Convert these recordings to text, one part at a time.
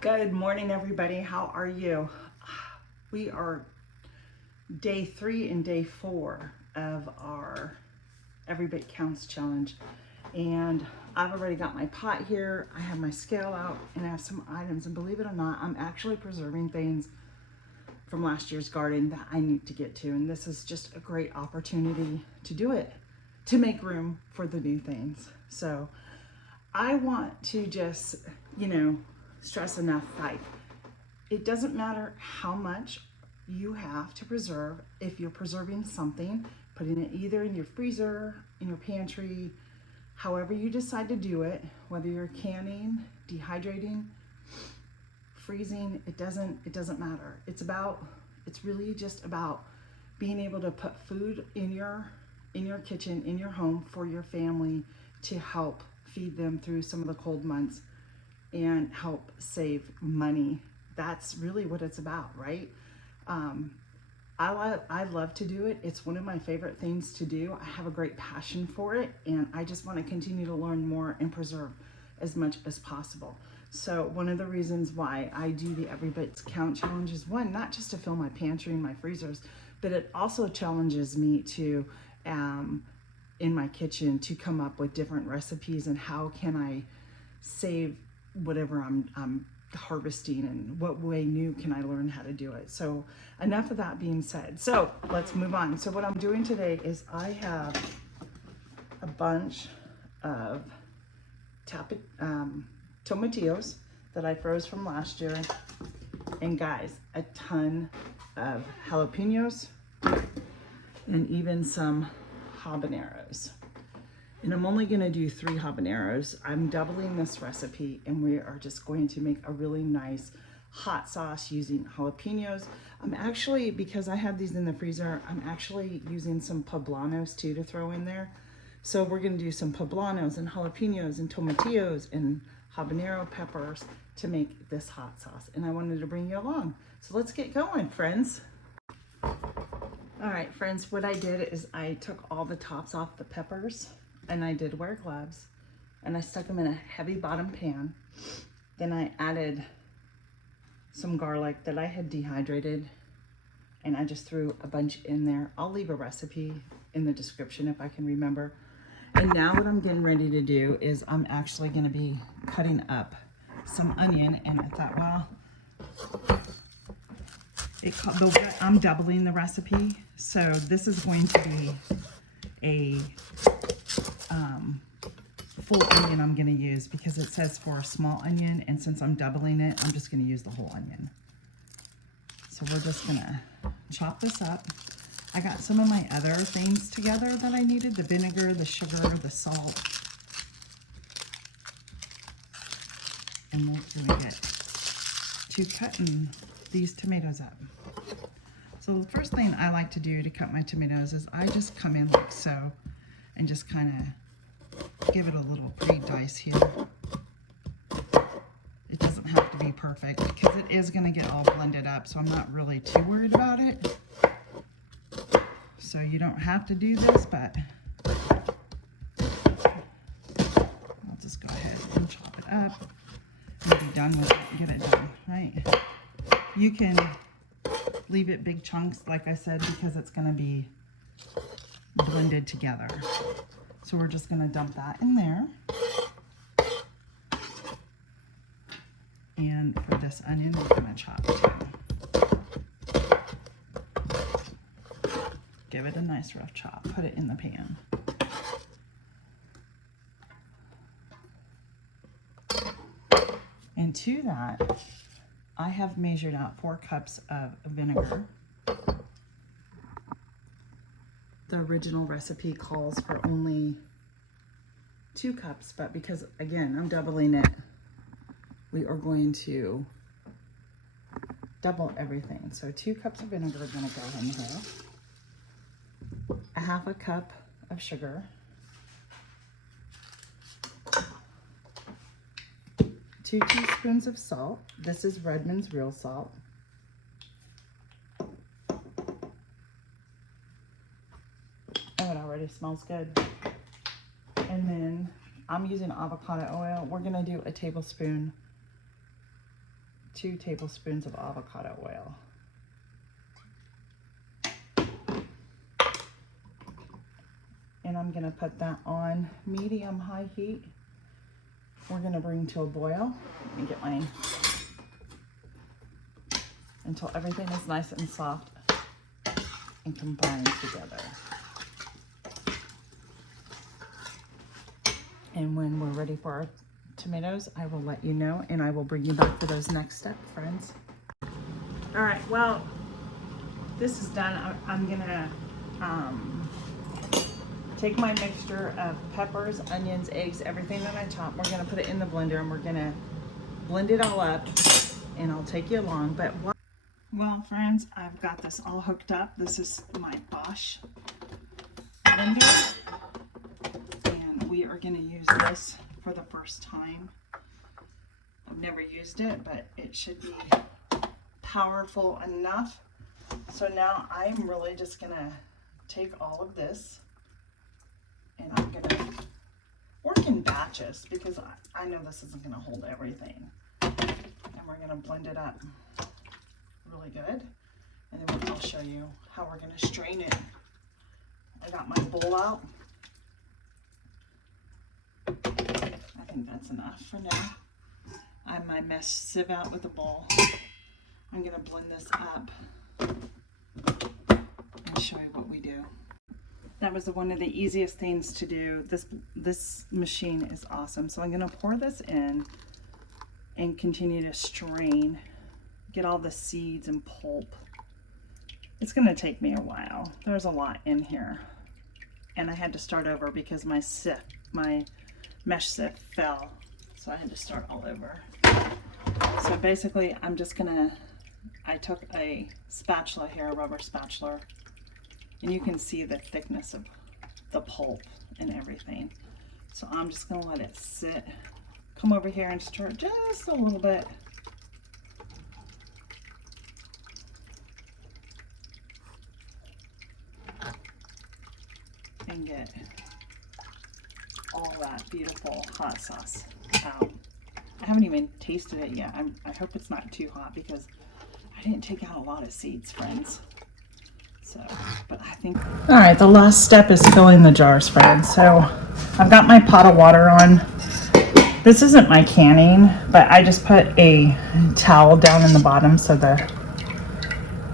Good morning, everybody. How are you? We are day 3 and day 4 of our Every Bit Counts challenge. And I've already got my pot here. I have my scale out and I have some items. And believe it or not, I'm actually preserving things from last year's garden that I need to get to. And this is just a great opportunity to do it, to make room for the new things. So I want to just, stress enough that it doesn't matter how much you have to preserve. If you're preserving something, putting it either in your freezer, in your pantry, however you decide to do it, whether you're canning, dehydrating, freezing, it doesn't matter. It's really just about being able to put food in your kitchen, in your home for your family to help feed them through some of the cold months and help save money. That's really what it's about, right? I love to do it. It's one of my favorite things to do. I have a great passion for it, and I just want to continue to learn more and preserve as much as possible. So one of the reasons why I do the Every Bit Count challenge is, one, not just to fill my pantry and my freezers, but it also challenges me to, in my kitchen, to come up with different recipes and how can I save whatever I'm harvesting, and what way new can I learn how to do it. So enough of that being said. So let's move on. So what I'm doing today is I have a bunch of tomatillos that I froze from last year. And guys, a ton of jalapenos and even some habaneros. And I'm only gonna do 3 habaneros. I'm doubling this recipe and we are just going to make a really nice hot sauce using jalapenos. I'm actually, because I have these in the freezer, I'm actually using some poblanos too to throw in there. So we're gonna do some poblanos and jalapenos and tomatillos and habanero peppers to make this hot sauce. And I wanted to bring you along. So let's get going, friends. All right, friends, what I did is I took all the tops off the peppers, and I did wear gloves, and I stuck them in a heavy bottom pan. Then I added some garlic that I had dehydrated, and I just threw a bunch in there. I'll leave a recipe in the description if I can remember. And now what I'm getting ready to do is I'm actually gonna be cutting up some onion, and I thought, well, I'm doubling the recipe, so this is going to be a full onion I'm going to use, because it says for a small onion, and since I'm doubling it, I'm just going to use the whole onion. So we're just going to chop this up. I got some of my other things together that I needed: the vinegar, the sugar, the salt, and we're going to get to cutting these tomatoes up. So the first thing I like to do to cut my tomatoes is I just come in like so and just kind of give it a little pre-dice here. It doesn't have to be perfect because it is going to get all blended up, so I'm not really too worried about it. So you don't have to do this, but I'll just go ahead and chop it up and be done with it and get it done, right? You can leave it big chunks, like I said, because it's going to be blended together. So we're just going to dump that in there. And for this onion, we're going to chop too. Give it a nice rough chop. Put it in the pan. And to that, I have measured out 4 cups of vinegar. The original recipe calls for only 2 cups, but because, again, I'm doubling it, we are going to double everything. So 2 cups of vinegar are going to go in here. A half a cup of sugar. 2 teaspoons of salt. This is Redmond's real salt. Oh, it already smells good. And then I'm using avocado oil. We're gonna do a tablespoon 2 tablespoons of avocado oil. And I'm gonna put that on medium-high heat. We're gonna bring to a boil. Let me get my, until everything is nice and soft and combined together. And when we're ready for our tomatoes, I will let you know, and I will bring you back for those next steps, friends. All right, well, this is done. I'm gonna take my mixture of peppers, onions, eggs, everything that I chopped. We're gonna put it in the blender and we're gonna blend it all up, and I'll take you along. But well, friends, I've got this all hooked up. This is my Bosch blender, and we are gonna use this for the first time. I've never used it, but it should be powerful enough. So now I'm really just gonna take all of this, and I'm gonna work in batches because I know this isn't gonna hold everything. And we're gonna blend it up really good. And then I'll show you how we're gonna strain it. I got my bowl out. I think that's enough for now. I have my mesh sieve out with a bowl. I'm gonna blend this up and show you what we do. That was one of the easiest things to do. This machine is awesome. So I'm gonna pour this in and continue to strain, get all the seeds and pulp. It's gonna take me a while. There's a lot in here. And I had to start over because my mesh sieve fell. So I had to start all over. So basically I'm just gonna, I took a spatula here, a rubber spatula, and you can see the thickness of the pulp and everything. So I'm just gonna let it sit. Come over here and stir just a little bit. And get all that beautiful hot sauce out. I haven't even tasted it yet. I hope it's not too hot because I didn't take out a lot of seeds, friends. So, but I think... All right, the last step is filling the jars, friends. So I've got my pot of water on. This isn't my canning, but I just put a towel down in the bottom so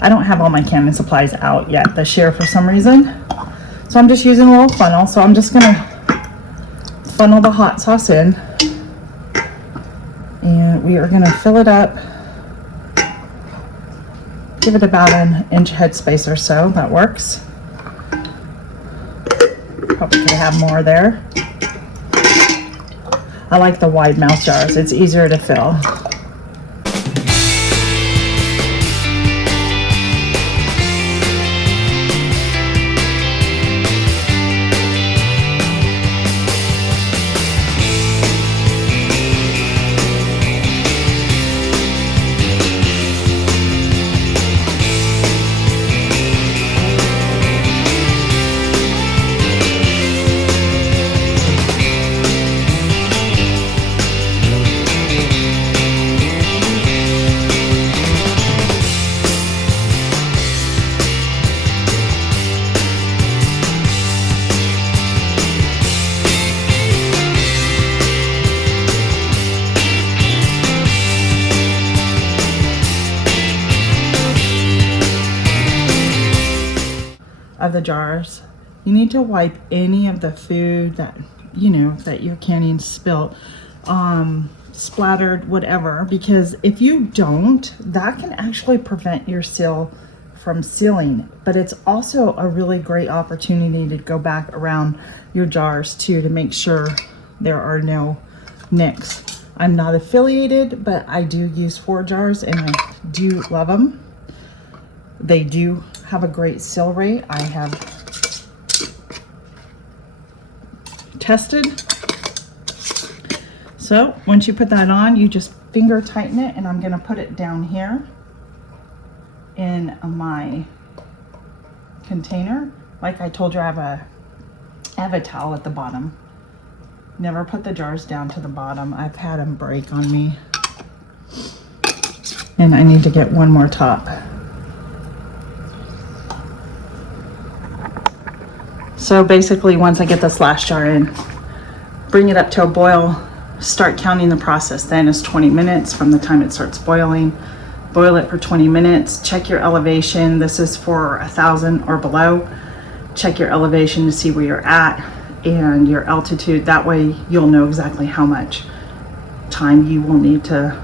I don't have all my canning supplies out yet this year for some reason. So I'm just using a little funnel. So I'm just gonna funnel the hot sauce in, and we are gonna fill it up. Give it about an inch headspace or so. That works. Probably could have more there. I like the wide mouth jars. It's easier to fill. Of the jars, you need to wipe any of the food that that your canning spilt, splattered, whatever, because if you don't, that can actually prevent your seal from sealing. But it's also a really great opportunity to go back around your jars too to make sure there are no nicks. I'm not affiliated, but I do use 4 jars and I do love them. They do have a great seal rate. I have tested. So once you put that on, you just finger tighten it, and I'm gonna put it down here in my container. Like I told you, I have a towel at the bottom. Never put the jars down to the bottom. I've had them break on me. And I need to get one more top. So basically, once I get this last jar in, bring it up to a boil, start counting the process. Then is 20 minutes from the time it starts boiling. Boil it for 20 minutes, check your elevation. This is for 1,000 or below. Check your elevation to see where you're at and your altitude. That way you'll know exactly how much time you will need to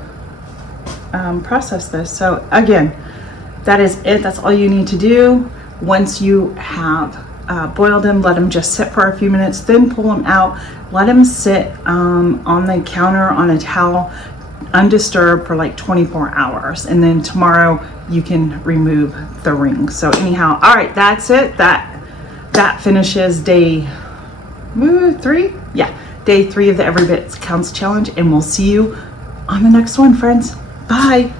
process this. So again, that is it. That's all you need to do. Once you have boiled them, let them just sit for a few minutes, then pull them out. Let them sit on the counter on a towel, undisturbed, for like 24 hours. And then tomorrow you can remove the ring. So anyhow, all right, that's it. That finishes day 3. Yeah, day 3 of the Every Bit Counts challenge. And we'll see you on the next one, friends. Bye.